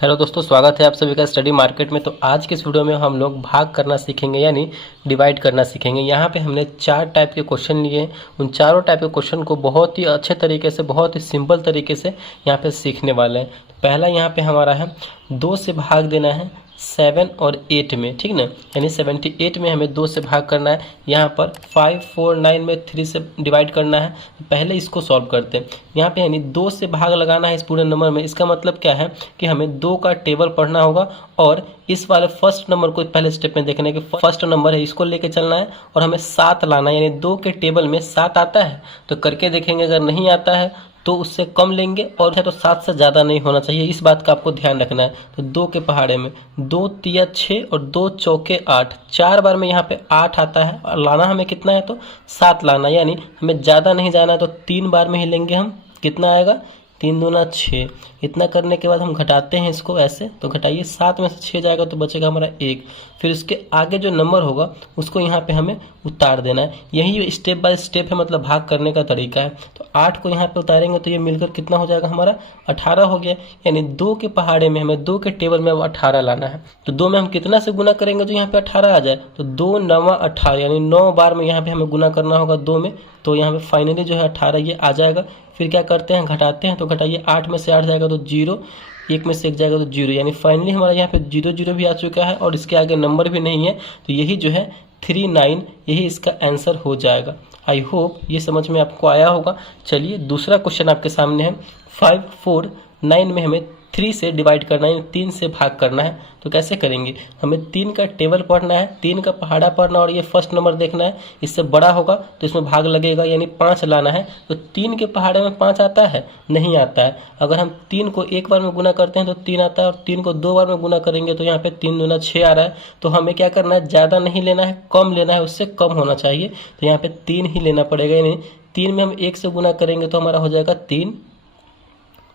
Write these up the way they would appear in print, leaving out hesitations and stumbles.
Hello दोस्तों, स्वागत है आप सभी का स्टडी मार्केट में। तो आज के इस वीडियो में हम लोग भाग करना सीखेंगे, यानी डिवाइड करना सीखेंगे। यहाँ पे हमने 4 टाइप के क्वेश्चन लिए हैं। उन चारों टाइप के क्वेश्चन को बहुत ही अच्छे तरीके से, बहुत ही सिंपल तरीके से यहाँ पे सीखने वाले हैं। तो पहला यहाँ पे हमारा है 2 से भाग देना है 7 और 8 में, ठीक ना। यानी 78 में हमें 2 से भाग करना है। यहाँ पर 5, 4, 9 में 3 से डिवाइड करना है। पहले इसको सॉल्व करते हैं। यहाँ पे यानी 2 से भाग लगाना है इस पूरे नंबर में। इसका मतलब क्या है कि हमें 2 का टेबल पढ़ना होगा और इस वाले फर्स्ट नंबर को पहले स्टेप में देखना है कि फर्स्ट नंबर है, इसको लेके चलना है और हमें 7 लाना है। यानी 2 के टेबल में 7 आता है तो करके देखेंगे, अगर नहीं आता है तो उससे कम लेंगे और है तो 7 से ज़्यादा नहीं होना चाहिए। इस बात का आपको ध्यान रखना है। तो 2 के पहाड़े में 2 तिया 6 और 2 चौके 8, 4 बार में यहाँ पे 8 आता है और लाना हमें कितना है तो 7 लाना। यानी हमें ज़्यादा नहीं जाना है तो 3 बार में ही लेंगे हम। कितना आएगा 3 दूना 6। इतना करने के बाद हम घटाते हैं इसको ऐसे, तो घटाइए 7 में से 6 जाएगा तो बचेगा हमारा 1। फिर उसके आगे जो नंबर होगा उसको यहाँ पे हमें उतार देना है। यही स्टेप बाय स्टेप है, मतलब भाग करने का तरीका है। तो 8 को यहाँ पे उतारेंगे तो ये मिलकर कितना हो जाएगा हमारा 18 हो गया। यानी 2 के पहाड़े में हमें 2 के टेबल में अब 18 लाना है। तो 2 में हम कितना से गुना करेंगे जो यहाँ पे 18 आ जाए, तो 2 9 18, यानी 9 बार में यहाँ पे हमें गुना करना होगा 2 में। तो यहाँ पे फाइनली जो है 18 ये आ जाएगा। फिर क्या करते हैं, घटाते हैं। तो घटाइए 8 में से 8 जाएगा तो 0, 1 में से 1 जाएगा तो 0। यानी फाइनली हमारा यहाँ पे 0 0 भी आ चुका है और इसके आगे नंबर भी नहीं है। तो यही जो है 39, यही इसका आंसर हो जाएगा। आई होप ये समझ में आपको आया होगा। चलिए दूसरा क्वेश्चन आपके सामने है। 5, 4, 9 में हमें 3 से डिवाइड करना है, 3 से भाग करना है। तो कैसे करेंगे, हमें 3 का टेबल पढ़ना है, 3 का पहाड़ा पढ़ना और ये फर्स्ट नंबर देखना है। इससे बड़ा होगा तो इसमें भाग लगेगा, यानी 5 लाना है। तो 3 के पहाड़े में 5 आता है, नहीं आता है। अगर हम 3 को एक बार में गुना करते हैं तो 3 आता है और 3 को 2 बार में गुना करेंगे तो यहाँ पे 3 दूना 6 आ रहा है। तो हमें क्या करना है, ज़्यादा नहीं लेना है, कम लेना है, उससे कम होना चाहिए। तो यहाँ पे 3 ही लेना पड़ेगा। यानी 3 में हम 1 से गुना करेंगे तो हमारा हो जाएगा 3।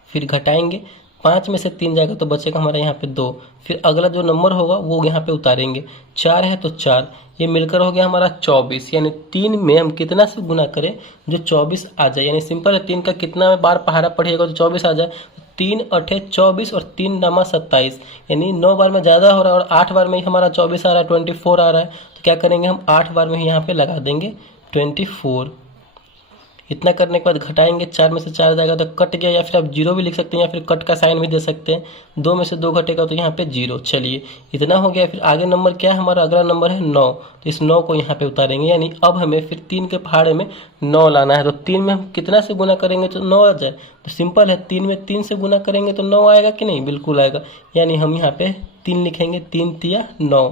फिर घटाएंगे, 5 में से 3 जाएगा तो बचेगा हमारा यहाँ पे 2। फिर अगला जो नंबर होगा वो यहाँ पे उतारेंगे। 4 है तो 4, ये मिलकर हो गया हमारा 24। यानी 3 में हम कितना से गुना करें जो 24 आ जाए। यानी सिंपल है, 3 का कितना बार पहाड़ा पढ़िएगा तो 24 आ जाए। 3 8 24 और 3 9 27, यानी 9 बार में ज़्यादा हो रहा है और 8 बार में ही हमारा 24 आ रहा है, 24 आ रहा है। तो क्या करेंगे, हम 8 बार में ही यहाँ पे लगा देंगे 24। इतना करने के बाद घटाएंगे, 4 में से 4 जाएगा तो कट गया, या फिर आप 0 भी लिख सकते हैं या फिर कट का साइन भी दे सकते हैं। 2 में से 2 घटेगा तो यहाँ पे 0। चलिए इतना हो गया। फिर आगे नंबर क्या है, हमारा अगला नंबर है 9। तो इस 9 को यहाँ पे उतारेंगे। यानी अब हमें फिर 3 के पहाड़े में 9 लाना है। तो 3 में हम कितना से गुना करेंगे तो 9 आ जाए। तो सिंपल है, 3 में 3 से गुना करेंगे तो 9 आएगा कि नहीं, बिल्कुल आएगा। यानी हम यहाँ पे 3 लिखेंगे, 3 तिया 9,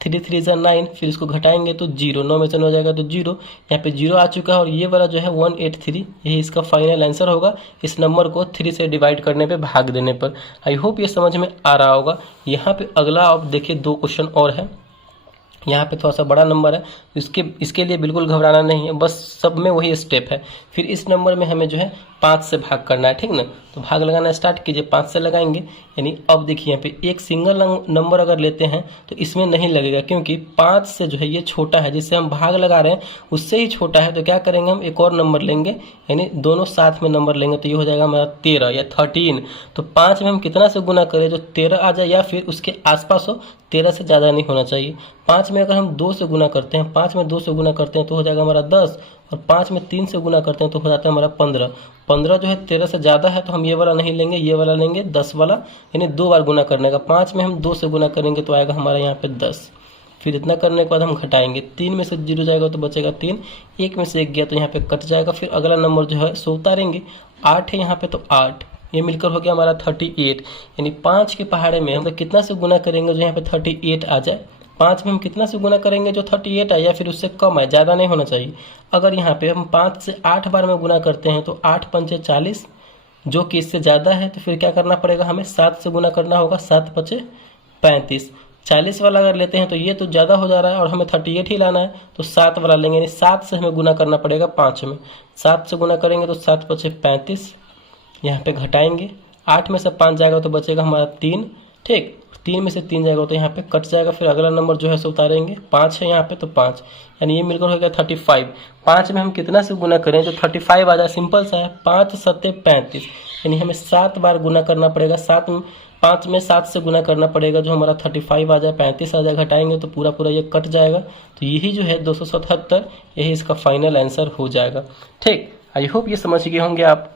3 3 जा 9। फिर इसको घटाएंगे तो 0, 9 में से 9 जाएगा तो 0। यहाँ पे 0 आ चुका है और ये वाला जो है 183, यही इसका फाइनल आंसर होगा इस नंबर को 3 से डिवाइड करने पे, भाग देने पर। आई होप ये समझ में आ रहा होगा। यहाँ पे अगला आप देखिए 2 क्वेश्चन और है। यहाँ पे थोड़ा सा बड़ा नंबर है, इसके लिए बिल्कुल घबराना नहीं है, बस सब में वही स्टेप है। फिर इस नंबर में हमें जो है 5 से भाग करना है, ठीक ना। तो भाग लगाना स्टार्ट कीजिए, 5 से लगाएंगे। यानी अब देखिए यहाँ पे एक सिंगल नंबर अगर लेते हैं तो इसमें नहीं लगेगा, क्योंकि 5 से जो है ये छोटा है, जिससे हम भाग लगा रहे हैं उससे ही छोटा है। तो क्या करेंगे, हम एक और नंबर लेंगे, यानी दोनों साथ में नंबर लेंगे। तो ये हो जाएगा हमारा 13 या 13। तो 5 में हम कितना से गुना करें जो 13 आ जाए या फिर उसके आसपास हो, 13 से ज़्यादा नहीं होना चाहिए। 5 में अगर हम 2 से गुना करते हैं, 5 में 2 से गुना करते हैं तो हो जाएगा हमारा 10, और 5 में 3 से गुना करते हैं तो हो जाता है हमारा 15। 15 जो है 13 से ज़्यादा है तो हम ये वाला नहीं लेंगे, ये वाला लेंगे 10 वाला। यानी 2 बार गुना करने का, 5 में हम 2 से गुना करेंगे तो आएगा हमारा यहाँ पे 10। फिर इतना करने के बाद हम घटाएंगे, 3 में से 0 जाएगा तो बचेगा 3, 1 में से 1 गया तो यहाँ पे कट जाएगा। फिर अगला नंबर जो है सो उतारेंगे, 8 है यहाँ पे तो 8, ये मिलकर हो गया हमारा 38। यानी 5 के पहाड़े में हम कितना से गुना करेंगे जो यहाँ पे 38 आ जाए। 5 में हम कितना से गुना करेंगे जो 38 आए या फिर उससे कम आए, ज़्यादा नहीं होना चाहिए। अगर यहाँ पे हम 5 से 8 बार में गुना करते हैं तो 8 पंचे 40, जो कि इससे ज़्यादा है। तो फिर क्या करना पड़ेगा, हमें 7 से गुना करना होगा, 7 पचे 35। 40 वाला अगर लेते हैं तो ये तो ज़्यादा हो जा रहा है और हमें 38 ही लाना है, तो 7 वाला लेंगे। यानी 7 से हमें गुना करना पड़ेगा 5 में। 7 से गुना करेंगे तो 7 पचे 35। यहाँ पे घटाएंगे, 8 में से 5 जाएगा तो बचेगा हमारा 3, ठीक। 3 में से 3 जाएगा तो यहाँ पे कट जाएगा। फिर अगला नंबर जो है सो उतारेंगे, 5 है यहाँ पे तो 5, यानी ये मिलकर हो गया 35। 5 में हम कितना से गुना करें जो 35 आ जाए, सिंपल सा है, 5 सत्ते 35। यानी हमें 7 बार गुना करना पड़ेगा। 7 में 5 में 7 से गुना करना पड़ेगा, जो हमारा 35 आ जाए, 35 आ जाए, घटाएंगे तो पूरा पूरा ये कट जाएगा। तो यही जो है 277 यही इसका फाइनल आंसर हो जाएगा। ठीक, आई होप ये समझ गए होंगे आप।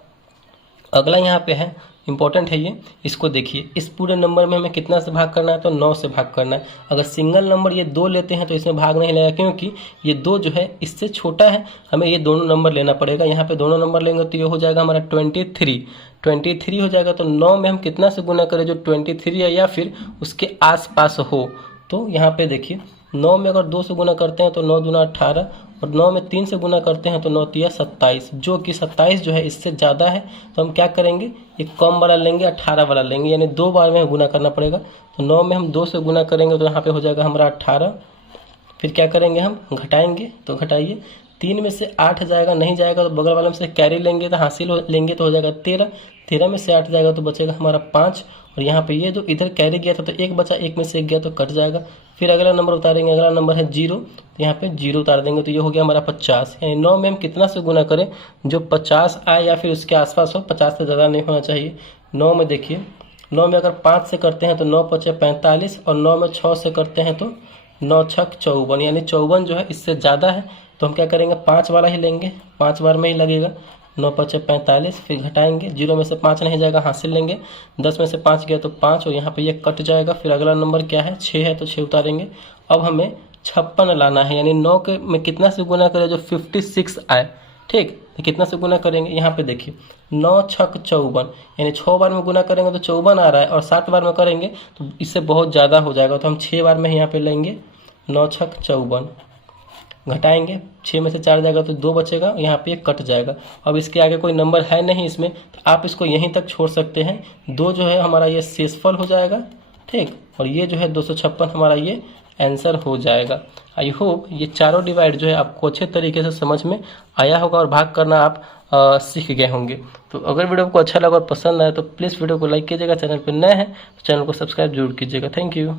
अगला यहाँ पे है, इंपॉर्टेंट है ये, इसको देखिए। इस पूरे नंबर में हमें कितना से भाग करना है, तो 9 से भाग करना है। अगर सिंगल नंबर ये 2 लेते हैं तो इसमें भाग नहीं लगेगा, क्योंकि ये 2 जो है इससे छोटा है, हमें ये दोनों नंबर लेना पड़ेगा। यहाँ पे दोनों नंबर लेंगे तो ये हो जाएगा हमारा 23 हो जाएगा। तो 9 में हम कितना से गुना करें, जो 23 है या फिर उसके आसपास हो। तो यहाँ पे देखिए 9 में अगर 2 से गुना करते हैं तो 9 दूना 18, और 9 में 3 से गुना करते हैं तो 9 तिया 27, जो कि 27 जो है इससे ज़्यादा है। तो हम क्या करेंगे, ये कम वाला लेंगे, 18 वाला लेंगे, यानी 2 बार में गुना करना पड़ेगा। तो 9 में हम 2 से गुना करेंगे तो यहाँ पे हो जाएगा हमारा 18। फिर क्या करेंगे, हम घटाएंगे, तो घटाइए, 3 में से 8 जाएगा, नहीं जाएगा तो बगल वाले में से कैरी लेंगे तो हासिल लेंगे तो हो जाएगा 13। 13 में से 8 जाएगा तो बचेगा हमारा 5, और यहाँ पे ये जो इधर कैरी गया था तो 1 बचा, 1 में से 1 गया तो कट जाएगा। फिर अगला नंबर उतारेंगे, अगला नंबर है 0, तो यहाँ पे 0 उतार देंगे तो ये हो गया हमारा 50। यानी 9 में हम कितना से गुना करें, जो 50 आए या फिर उसके आसपास हो, 50 से ज़्यादा नहीं होना चाहिए। 9 में देखिए, 9 में अगर 5 से करते हैं तो 9 पचे 45, और 9 में 6 से करते हैं तो 9 छक 54, यानी 54 जो है इससे ज़्यादा है। तो हम क्या करेंगे, 5 वाला ही लेंगे, 5 बार में ही लगेगा। 9 पचे 45, फिर घटाएंगे, 0 में से 5 नहीं जाएगा, हासिल लेंगे, 10 में से 5 गया तो 5, और यहाँ पे ये कट जाएगा। फिर अगला नंबर क्या है, 6 है तो 6 उतारेंगे। अब हमें 56 लाना है, यानी 9 के में कितना से गुना करें, जो 56 आए। ठीक, तो कितना से गुना करेंगे, यहाँ पे देखिए 9 छक 54, यानी 6 बार में गुना करेंगे तो 54 आ रहा है, और 7 बार में करेंगे तो इससे बहुत ज़्यादा हो जाएगा। तो हम 6 बार में यहाँ पे लेंगे, 9 छक 54, घटाएंगे, 6 में से 4 जाएगा तो 2 बचेगा, यहाँ पे कट जाएगा। अब इसके आगे कोई नंबर है नहीं इसमें, तो आप इसको यहीं तक छोड़ सकते हैं। 2 जो है हमारा ये शेषफल हो जाएगा। ठीक, और ये जो है 256 हमारा ये आंसर हो जाएगा। आई होप ये चारों डिवाइड जो है आपको अच्छे तरीके से समझ में आया होगा, और भाग करना आप सीख गए होंगे। तो अगर वीडियो को अच्छा लगा और पसंद आया तो प्लीज़ वीडियो को लाइक कीजिएगा। चैनल पर नए हैं तो चैनल को सब्सक्राइब जरूर कीजिएगा। Thank you.